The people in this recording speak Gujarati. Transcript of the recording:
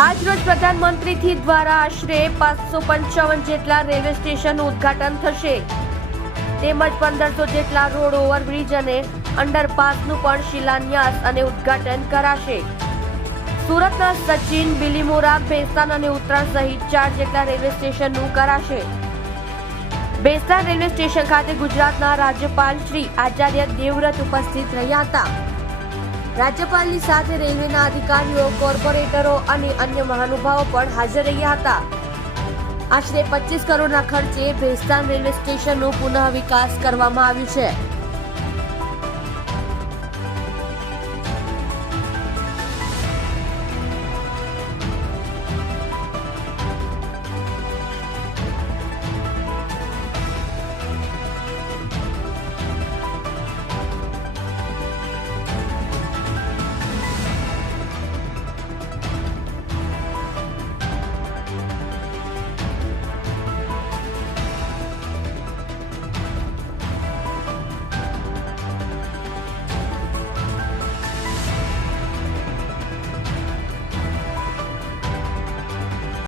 આજરોજ પ્રધાનમંત્રીથી દ્વારા આશરે 555 જેટલા રેલવે સ્ટેશનનું ઉદ્ઘાટન થશે તેમજ 1500 જેટલા રોડ ઓવરબ્રિજ અને અંડરપાસનું પણ શિલાન્યાસ અને ઉદ્ઘાટન કરાશે। સુરતના સચિન, બિલીમોરા, ભેસ્તાન અને ઉત્તરાણ સહિત 4 જેટલા રેલવે સ્ટેશનનું કરાશે। ભેસ્તાન રેલવે સ્ટેશન ખાતે ગુજરાતના રાજ્યપાલ શ્રી આચાર્ય દેવવ્રત ઉપસ્થિત રહ્યા હતા। રાજ્યપાલની સાથે રેલવેના અધિકારીઓ, કોર્પોરેટરો અને અન્ય મહાનુભાવો પણ હાજર રહ્યા હતા। આશરે 25 કરોડના ખર્ચે ભેસ્તાન રેલવે સ્ટેશનનો પુનઃ વિકાસ કરવામાં આવ્યું છે।